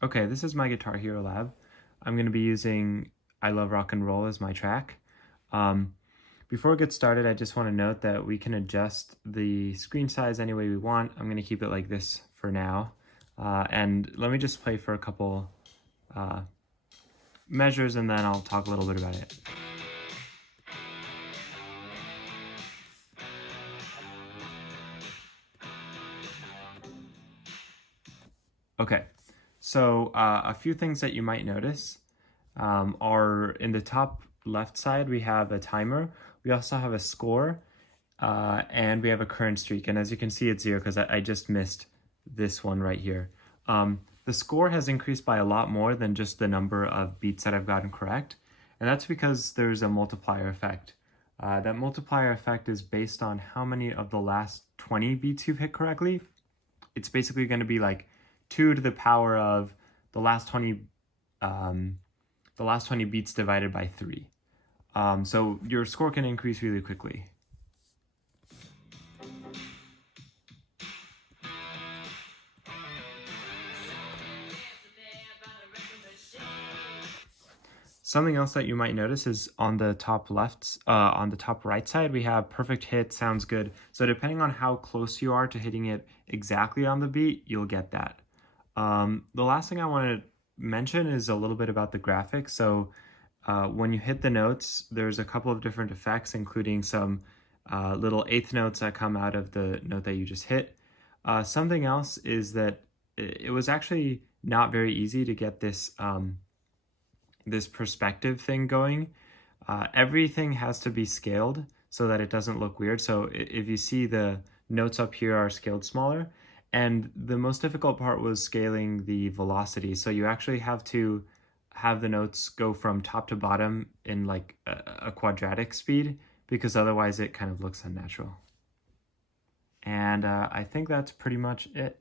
Okay, this is my Guitar Hero Lab. I'm going to be using I Love Rock and Roll as my track. Um, Before we get started, I just want to note that we can adjust the screen size any way we want. I'm going to keep it like this for now. And let me just play for a couple measures and then I'll talk a little bit about it. Okay, so a few things that you might notice are in the top left side, we have a timer. We also have a score and we have a current streak. And as you can see, it's 0 because I just missed this one right here. The score has increased by a lot more than just the number of beats that I've gotten correct. And that's because there's a multiplier effect. That multiplier effect is based on how many of the last 20 beats you've hit correctly. It's basically going to be like 2 to the power of the last 20 beats divided by 3. So your score can increase really quickly. Something else that you might notice is on the top right side, we have perfect hit, sounds good. So depending on how close you are to hitting it exactly on the beat, you'll get that. The last thing I want to mention is a little bit about the graphics. So when you hit the notes, there's a couple of different effects, including some little eighth notes that come out of the note that you just hit. Something else is that it was actually not very easy to get this this perspective thing going. Everything has to be scaled so that it doesn't look weird. So if you see the notes up here are scaled smaller, and the most difficult part was scaling the velocity. So you actually have to have the notes go from top to bottom in like a quadratic speed, because otherwise it kind of looks unnatural. And I think that's pretty much it.